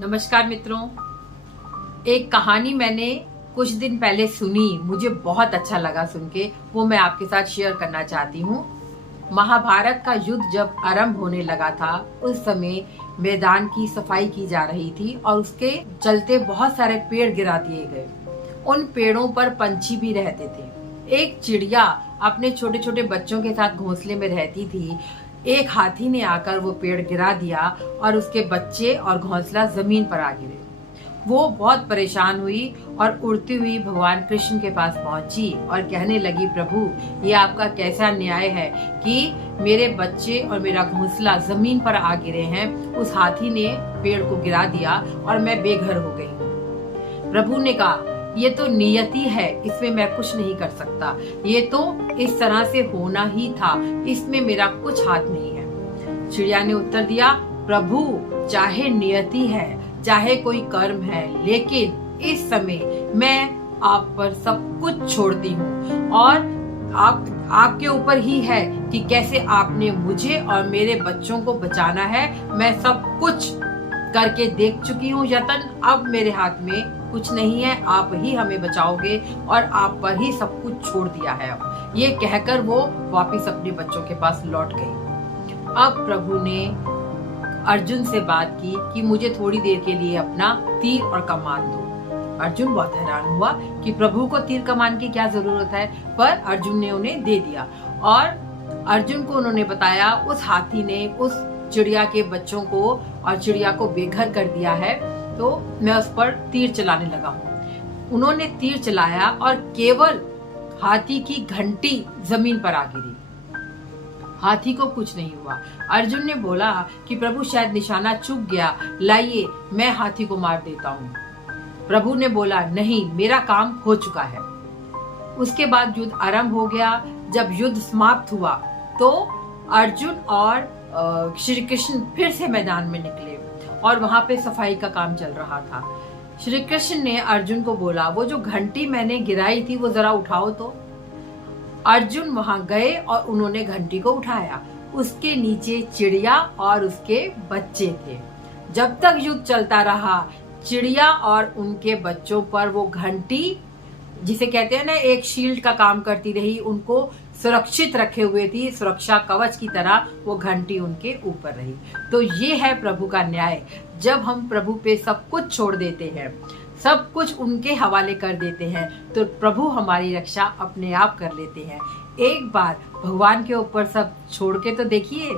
नमस्कार मित्रों, एक कहानी मैंने कुछ दिन पहले सुनी, मुझे बहुत अच्छा लगा सुन के, वो मैं आपके साथ शेयर करना चाहती हूँ। महाभारत का युद्ध जब आरंभ होने लगा था, उस समय मैदान की सफाई की जा रही थी और उसके चलते बहुत सारे पेड़ गिरा दिए गए। उन पेड़ों पर पंछी भी रहते थे। एक चिड़िया अपने छोटे छोटे बच्चों के साथ घोंसले में रहती थी। एक हाथी ने आकर वो पेड़ गिरा दिया और उसके बच्चे और घोंसला जमीन पर आ गिरे। वो बहुत परेशान हुई और उड़ती हुई भगवान कृष्ण के पास पहुंची और कहने लगी, प्रभु, ये आपका कैसा न्याय है कि मेरे बच्चे और मेरा घोंसला जमीन पर आ गिरे हैं। उस हाथी ने पेड़ को गिरा दिया और मैं बेघर हो गई। प्रभु ने कहा, ये तो नियति है, इसमें मैं कुछ नहीं कर सकता। ये तो इस तरह से होना ही था, इसमें मेरा कुछ हाथ नहीं है। चिड़िया ने उत्तर दिया, प्रभु, चाहे नियति है, चाहे कोई कर्म है, लेकिन इस समय मैं आप पर सब कुछ छोड़ती हूँ और आपके ऊपर ही है कि कैसे आपने मुझे और मेरे बच्चों को बचाना है। मैं सब कुछ करके देख चुकी हूँ यतन, अब मेरे हाथ में कुछ नहीं है, आप ही हमें बचाओगे और आप पर ही सब कुछ छोड़ दिया है। ये कहकर वो वापस अपने बच्चों के पास लौट गई। अब प्रभु ने अर्जुन से बात की कि मुझे थोड़ी देर के लिए अपना तीर और कमान दो। अर्जुन बहुत हैरान हुआ कि प्रभु को तीर कमान की क्या जरूरत है, पर अर्जुन ने उन्हें दे दिया और अर्जुन को उन्होंने बताया, उस हाथी ने उस चिड़िया के बच्चों को और चिड़िया को बेघर कर दिया है, तो मैं उस पर तीर चलाने लगा हूँ। उन्होंने तीर चलाया और केवल हाथी की घंटी जमीन पर आ गिरी। हाथी को कुछ नहीं हुआ। अर्जुन ने बोला कि प्रभु, शायद निशाना चूक गया, लाइए मैं हाथी को मार देता हूँ। प्रभु ने बोला, नहीं, मेरा काम हो चुका है। उसके बाद युद्ध आरंभ हो गया। जब युद्ध समाप्त हुआ तो अर्जुन और श्री कृष्ण फिर से मैदान में निकले और वहां पे सफाई का काम चल रहा था। श्री कृष्ण ने अर्जुन को बोला, वो जो घंटी मैंने गिराई थी वो जरा उठाओ तो। अर्जुन वहां गए और उन्होंने घंटी को उठाया। उसके नीचे चिड़िया और उसके बच्चे थे। जब तक युद्ध चलता रहा, चिड़िया और उनके बच्चों पर वो घंटी, जिसे कहते हैं ना, एक शील्ड का काम करती रही, उनको सुरक्षित रखे हुए थी, सुरक्षा कवच की तरह वो घंटी उनके ऊपर रही। तो ये है प्रभु का न्याय। जब हम प्रभु पे सब कुछ छोड़ देते हैं, सब कुछ उनके हवाले कर देते हैं, तो प्रभु हमारी रक्षा अपने आप कर लेते हैं। एक बार भगवान के ऊपर सब छोड़ के तो देखिए।